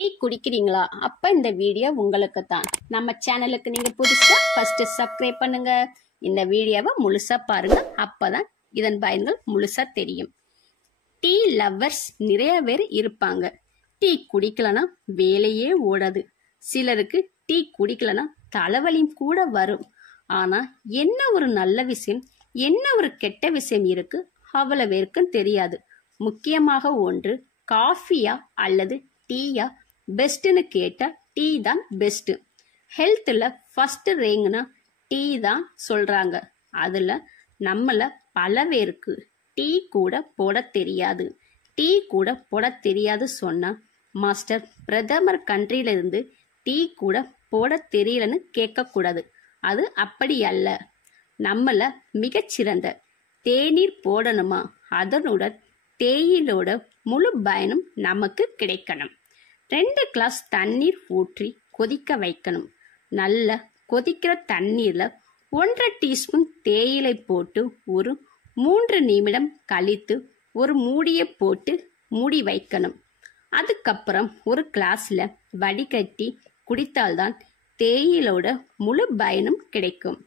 Tea குடிக்கிறீங்களா? அப்ப இந்த video உங்களுக்கு தான். நம்ம சேனலுக்கு நீங்க புதுசா ஃபர்ஸ்ட் சப்ஸ்கிரைப் பண்ணுங்க. இந்த வீடியோவை முழுசா பாருங்க. அப்பதான் இதன் பயன்கள் முழுசா தெரியும். டீ லவ்வர்ஸ் நிறைய பேர் இருப்பாங்க. டீ குடிக்கலனா வேலையே ஓடாது. சிலருக்கு டீ குடிக்கலனா தலைவலி கூட வரும். ஆனா என்ன ஒரு நல்ல விஷயம், என்ன ஒரு கெட்ட விஷயம் இருக்கு அவ்வளவு பேருக்கும் தெரியாது. முக்கியமாக ஒன்று, காஃபியா அல்லது டீயா பெஸ்ட்னு கேட்டா டீ தான் பெஸ்ட். ஹெல்த்ல ஃபர்ஸ்ட் ரேங்க்னா டீ தான் சொல்றாங்க. அதுல நம்மள பல பேருக்கு டீ கூட போட தெரியாது. டீ கூட போட தெரியாது சொன்னா, மாஸ்டர் பிரதமர் கண்ட்ரில இருந்து டீ கூட போட தெரியலன்னு கேட்க கூடாது. அது அப்படி அல்ல. நம்மள மிகச்சிறந்த தேநீர் போடணுமா, அதனுடன் தேயிலோட முழு பயனும் நமக்கு கிடைக்கணும். 2 கிளாஸ் தண்ணீர் ஊற்றி கொதிக்க வைக்கணும். நல்ல கொதிக்கிற தண்ணீர்ல 1.5 டீஸ்பூன் தேயிலை போட்டு ஒரு 3 நிமிடம் கழித்து ஒரு மூடியை போட்டு மூடி வைக்கணும். அதுக்கப்புறம் ஒரு கிளாஸ்ல வடிகட்டி குடித்தால்தான் தேயிலோட முழு பயனும் கிடைக்கும்.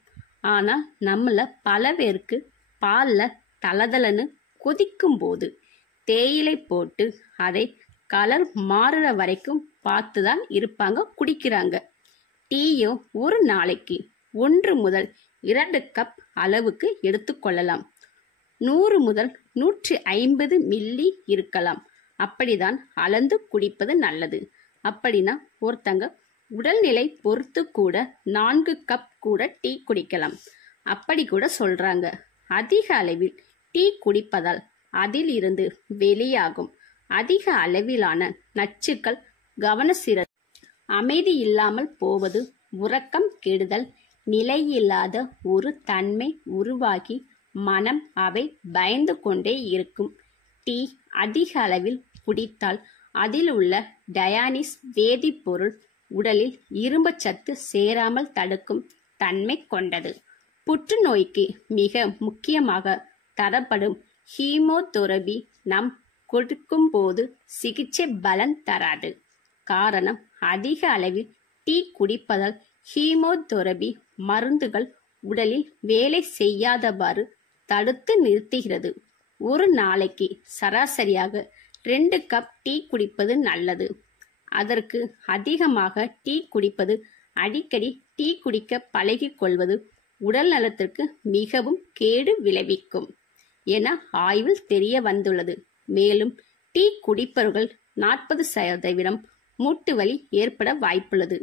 ஆனா நம்மள பல பேருக்கு பால்ல தளதளன்னு கொதிக்கும் போது தேயிலை போட்டு அதை கலர் மாறுற வரைக்கும் பார்த்துதான் இருப்பாங்க, குடிக்கிறாங்க. டீயும் ஒரு நாளைக்கு 1 முதல் 2 கப் அளவுக்கு எடுத்துக்கொள்ளலாம். 100 முதல் 150 மில்லி இருக்கலாம். அப்படிதான் அளந்து குடிப்பது நல்லது. அப்படின்னா ஒருத்தங்க உடல்நிலை பொறுத்து கூட 4 கப் கூட டீ குடிக்கலாம். அப்படி கூட சொல்றாங்க. அதிக அளவில் டீ குடிப்பதால் அதில் இருந்து வெளியாகும் அதிக அளவிலான நச்சுக்கள் கவனச்சிதறல், அமைதி இல்லாமல் போவது, உறக்கம் கெடுதல், நிலையில்லாத ஒரு தன்மை உருவாகி மனம் அவை பயந்து கொண்டே இருக்கும். டீ அதிக அளவில் குடித்தால் அதில் உள்ள டயானிஸ் வேதிப்பொருள் உடலில் இரும்பு சத்து சேராமல் தடுக்கும் தன்மை கொண்டது. புற்றுநோய்க்கு மிக முக்கியமாக தரப்படும் ஹீமோதெரபி நாம் கொடுக்கும் போது சிகிச்சை பலன் தராது. காரணம், அதிக அளவில் டீ குடிப்பதால் ஹீமோதெரபி மருந்துகள் உடலில் வேலை செய்யாதவாறு தடுத்து நிறுத்துகிறது. ஒரு நாளைக்கு சராசரியாக 2 கப் டீ குடிப்பது நல்லது. அதற்கு அதிகமாக டீ குடிப்பது, அடிக்கடி டீ குடிக்க பழகிக் கொள்வது உடல் நலத்திற்கு மிகவும் கேடு விளைவிக்கும் என ஆய்வில் தெரிய வந்துள்ளது. மேலும் டீ குடிப்பவர்கள் 40% மூட்டு வலி ஏற்பட வாய்ப்புள்ளது.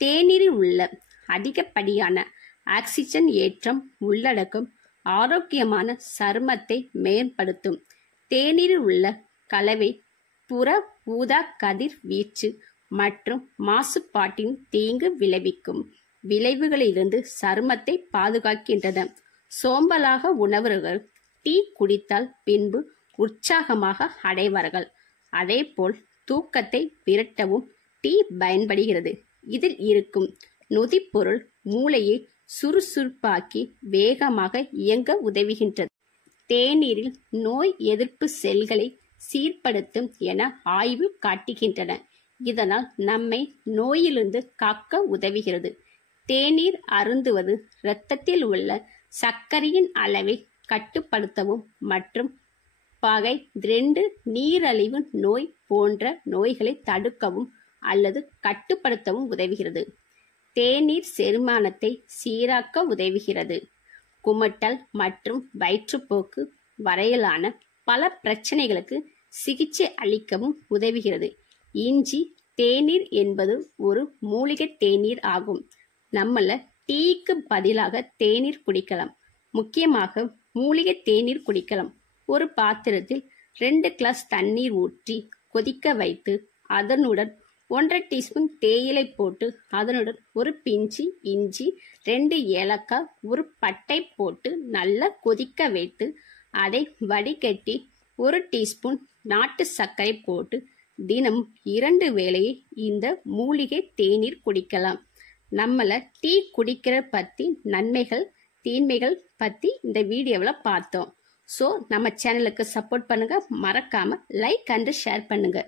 தேநீரில் உள்ள அதிகப்படியான ஆக்சிஜன் ஏற்றம் உள்ளடக்கம் ஆரோக்கியமான சருமத்தை மேம்படுத்தும். தேநீரில் உள்ள கலவை புற ஊதா கதிர் வீச்சு மற்றும் மாசுபாட்டின் தீங்கு விளைவிக்கும் விளைவுகளிலிருந்து சருமத்தை பாதுகாக்கின்றன. சோம்பலாக உணவர்கள் டீ குடித்தால் பின்பு உற்சாகமாக அடைவார்கள். அதேபோல் தூக்கத்தை விரட்டவும் டீ பயன்படுகிறது. இதில் இருக்கும் நொதிப்பொருள் மூளையை சுறுசுறுப்பாக்கி வேகமாக இயங்க உதவுகின்றது. தேநீரில் நோய் எதிர்ப்பு செல்களை சீர்படுத்தும் என ஆய்வு காட்டுகின்றன. இதனால் நம்மை நோயிலிருந்து காக்க உதவுகிறது. தேநீர் அருந்துவது இரத்தத்தில் உள்ள சர்க்கரையின் அளவை கட்டுப்படுத்தவும் மற்றும் பகை 2 நீரிழிவு நோய் போன்ற நோய்களை தடுக்கவும் அல்லது கட்டுப்படுத்தவும் உதவுகிறது. தேநீர் செரிமானத்தை சீராக்க உதவுகிறது. குமட்டல் மற்றும் வயிற்றுப்போக்கு வரையிலான பல பிரச்சனைகளுக்கு சிகிச்சை அளிக்கவும் உதவுகிறது. இஞ்சி தேநீர் என்பது ஒரு மூலிகை தேநீர் ஆகும். நம்மள டீக்கு பதிலாக தேநீர் குடிக்கலாம். முக்கியமாக மூலிகை தேநீர் குடிக்கலாம். ஒரு பாத்திரத்தில் 2 கிளாஸ் தண்ணீர் ஊற்றி கொதிக்க வைத்து அதனுடன் 1.5 டீஸ்பூன் தேயிலை போட்டு அதனுடன் ஒரு பிஞ்சு இஞ்சி, 2 ஏலக்காய், ஒரு பட்டை போட்டு நல்லா கொதிக்க வைத்து அதை வடிகட்டி 1 டீஸ்பூன் நாட்டு சர்க்கரை போட்டு தினமும் 2 வேளையை இந்த மூலிகை தேநீர் குடிக்கலாம். நம்மள டீ குடிக்கிற பத்தி நன்மைகள் தீமைகள் பத்தி இந்த வீடியோவில் பார்த்தோம். ஸோ நம்ம சேனலுக்கு சப்போர்ட் பண்ணுங்க. மறக்காம லைக் அண்ட் ஷேர் பண்ணுங்க.